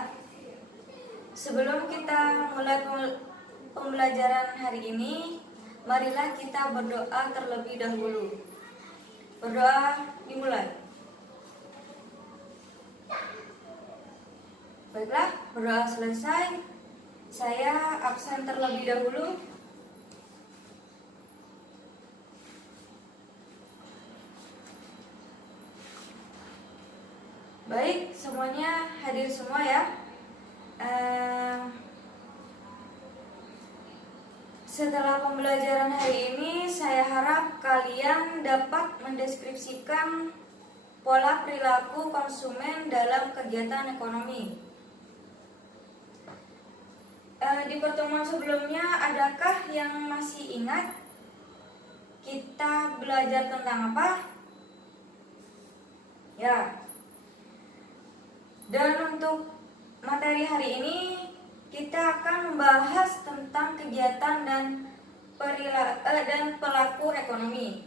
anak-anak, sebelum kita mulai pembelajaran hari ini, marilah kita berdoa terlebih dahulu. Berdoa dimulai. Baiklah, berdoa selesai. Saya absen terlebih dahulu. Baik, semuanya hadir semua ya. Setelah pembelajaran hari ini, saya harap kalian dapat mendeskripsikan pola perilaku konsumen dalam kegiatan ekonomi. Di pertemuan sebelumnya, adakah yang masih ingat kita belajar tentang apa? Ya. Dan untuk materi hari ini kita akan membahas tentang kegiatan dan pelaku ekonomi.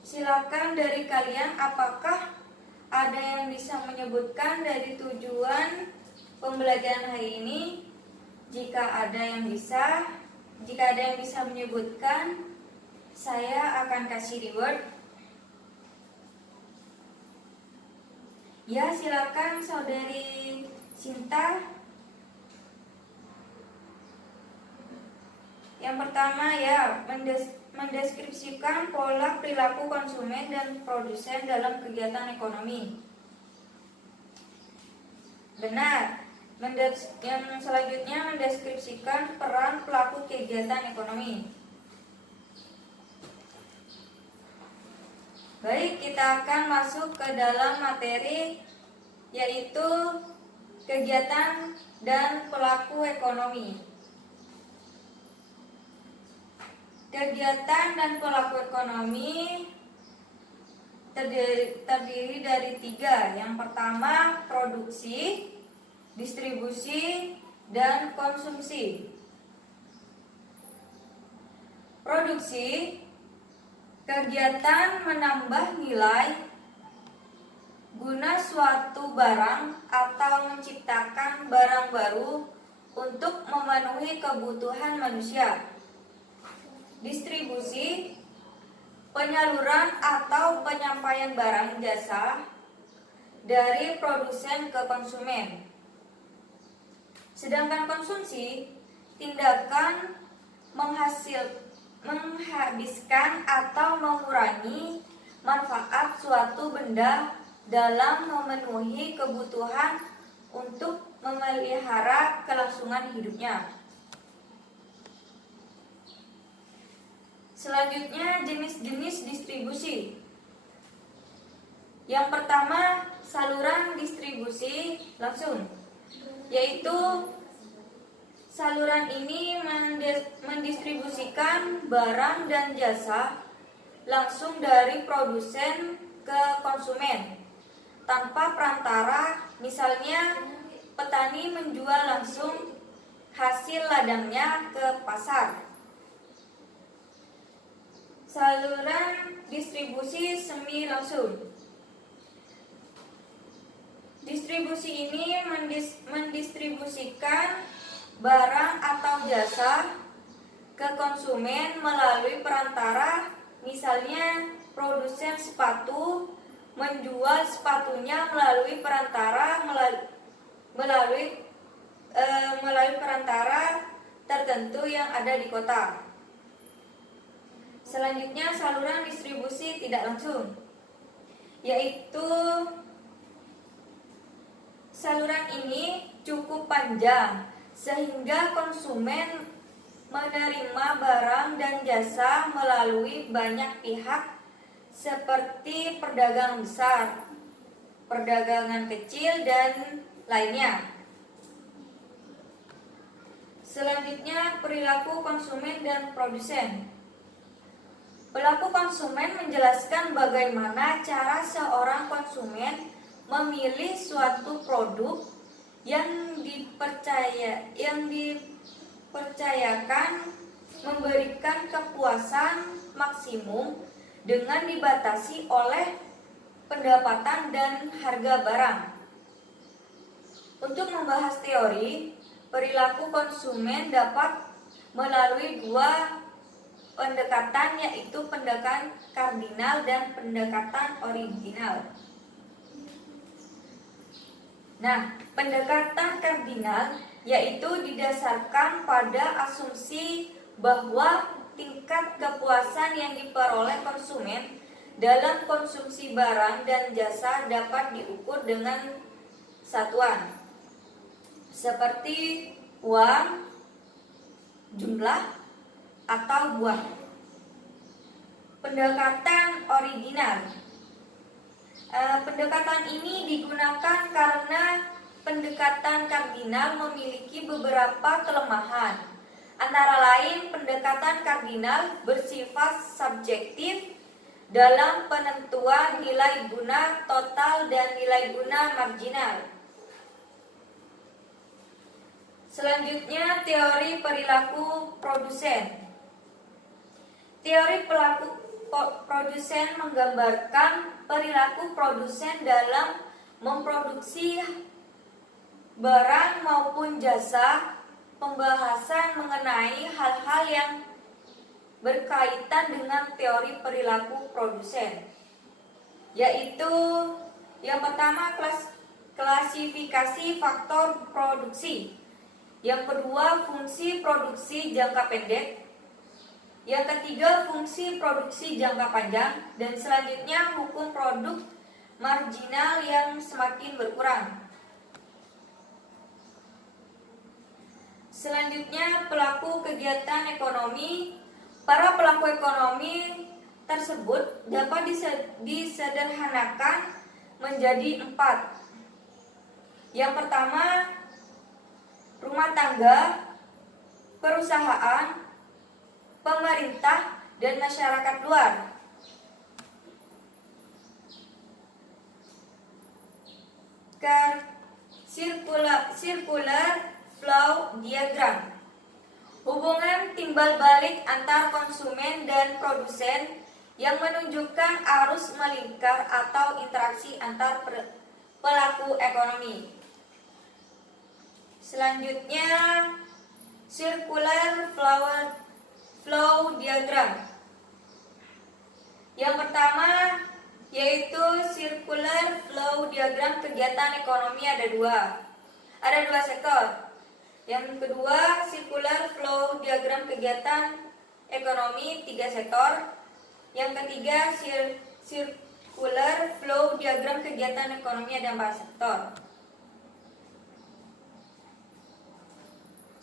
Silakan dari kalian, apakah ada yang bisa menyebutkan dari tujuan pembelajaran hari ini? Jika ada yang bisa menyebutkan, saya akan kasih reward. Ya, silakan saudari Sinta. Yang pertama ya, mendeskripsikan pola perilaku konsumen dan produsen dalam kegiatan ekonomi. Benar. Yang selanjutnya mendeskripsikan peran pelaku kegiatan ekonomi. Baik, kita akan masuk ke dalam materi, yaitu kegiatan dan pelaku ekonomi. Kegiatan dan pelaku ekonomi terdiri dari 3. Yang pertama, produksi, distribusi, dan konsumsi. Produksi, kegiatan menambah nilai guna suatu barang atau menciptakan barang baru untuk memenuhi kebutuhan manusia. Distribusi, penyaluran atau penyampaian barang jasa dari produsen ke konsumen. Sedangkan konsumsi, tindakan menghabiskan atau mengurangi manfaat suatu benda dalam memenuhi kebutuhan untuk memelihara kelangsungan hidupnya. Selanjutnya, jenis-jenis distribusi. Yang pertama, saluran distribusi langsung, yaitu saluran ini mendistribusikan barang dan jasa langsung dari produsen ke konsumen tanpa perantara. Misalnya, petani menjual langsung hasil ladangnya ke pasar. Saluran distribusi semi langsung. Distribusi ini mendistribusikan barang atau jasa ke konsumen melalui perantara. Misalnya, produsen sepatu menjual sepatunya melalui perantara melalui perantara tertentu yang ada di kota. Selanjutnya, saluran distribusi tidak langsung, yaitu saluran ini cukup panjang sehingga konsumen menerima barang dan jasa melalui banyak pihak seperti perdagang besar, perdagangan kecil, dan lainnya. Selanjutnya, perilaku konsumen dan produsen. Pelaku konsumen menjelaskan bagaimana cara seorang konsumen memilih suatu produk yang dipercayakan memberikan kepuasan maksimum dengan dibatasi oleh pendapatan dan harga barang. Untuk membahas teori, perilaku konsumen dapat melalui dua pendekatan, yaitu pendekatan kardinal dan pendekatan original. Nah, pendekatan kardinal yaitu didasarkan pada asumsi bahwa tingkat kepuasan yang diperoleh konsumen dalam konsumsi barang dan jasa dapat diukur dengan satuan seperti uang, jumlah, atau buah. Pendekatan original. Pendekatan ini digunakan karena pendekatan kardinal memiliki beberapa kelemahan. Antara lain, pendekatan kardinal bersifat subjektif dalam penentuan nilai guna total dan nilai guna marginal. Selanjutnya, teori perilaku produsen. Teori perilaku produsen menggambarkan perilaku produsen dalam memproduksi barang maupun jasa. Pembahasan mengenai hal-hal yang berkaitan dengan teori perilaku produsen, yaitu yang pertama klasifikasi faktor produksi, yang kedua fungsi produksi jangka pendek, yang ketiga fungsi produksi jangka panjang, dan selanjutnya hukum produk marginal yang semakin berkurang. Selanjutnya, pelaku kegiatan ekonomi. Para pelaku ekonomi tersebut dapat disederhanakan menjadi 4. Yang pertama, rumah tangga, perusahaan, pemerintah, dan masyarakat luar. Circular flow diagram. Hubungan timbal balik antar konsumen dan produsen yang menunjukkan arus melingkar atau interaksi antar pelaku ekonomi. Selanjutnya, circular flow diagram. Yang pertama yaitu circular flow diagram kegiatan ekonomi ada dua sektor. Yang kedua, circular flow diagram kegiatan ekonomi 3 sektor. Yang ketiga, circular flow diagram kegiatan ekonomi ada 4 sektor.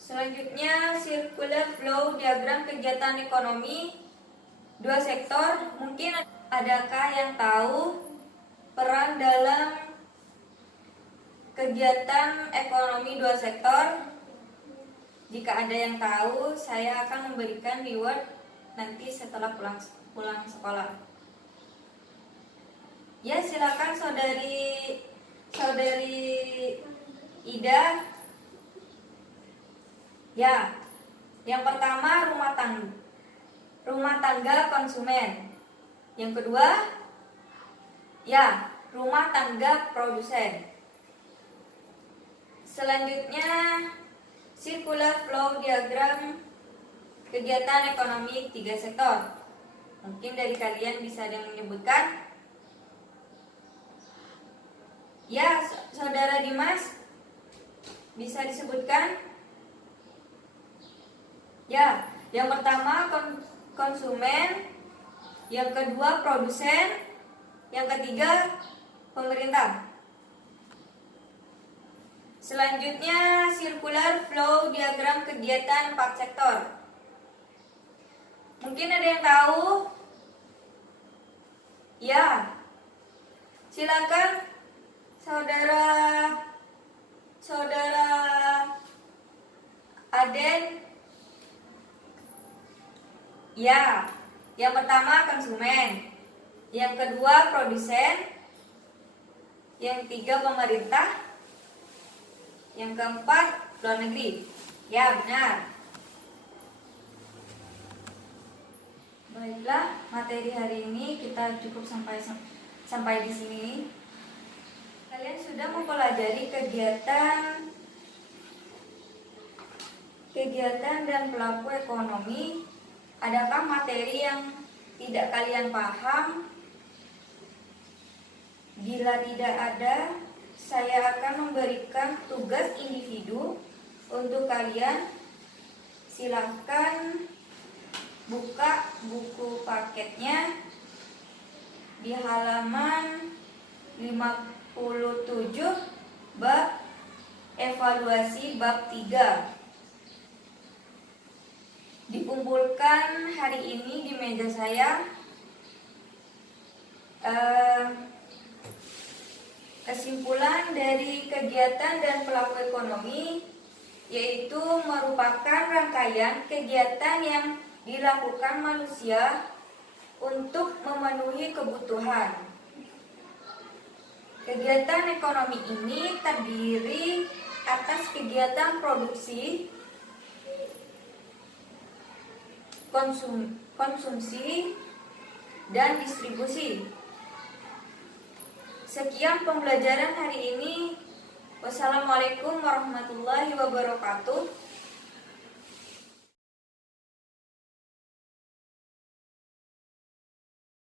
Selanjutnya, circular flow diagram kegiatan ekonomi 2 sektor. Mungkin adakah yang tahu peran dalam kegiatan ekonomi 2 sektor? Jika ada yang tahu, saya akan memberikan reward nanti setelah pulang sekolah. Ya, silakan saudari Ida. Ya, yang pertama rumah tangga konsumen. Yang kedua, ya, rumah tangga produsen. Selanjutnya, circular flow diagram kegiatan ekonomi 3 sektor. Mungkin dari kalian bisa ada yang menyebutkan. Ya, saudara Dimas, bisa disebutkan? Ya, yang pertama konsumen, yang kedua produsen, yang ketiga pemerintah. Selanjutnya, circular flow diagram kegiatan 4 sektor. Mungkin ada yang tahu? Ya, silakan saudara Aden. Ya, yang pertama konsumen, yang kedua produsen, yang ketiga pemerintah, yang keempat luar negeri. Ya, benar. Baiklah, materi hari ini kita cukup sampai Sampai di sini kalian sudah mempelajari kegiatan dan pelaku ekonomi. Adakah materi yang tidak kalian paham? Bila tidak ada, saya akan memberikan tugas individu untuk kalian. Silahkan buka buku paketnya di halaman 57 bab evaluasi bab 3. Dikumpulkan hari ini di meja saya kesimpulan dari kegiatan dan pelaku ekonomi, yaitu merupakan rangkaian kegiatan yang dilakukan manusia untuk memenuhi kebutuhan. Kegiatan ekonomi ini terdiri atas kegiatan produksi, konsumsi, dan distribusi. Sekian pembelajaran hari ini. Wassalamualaikum warahmatullahi wabarakatuh.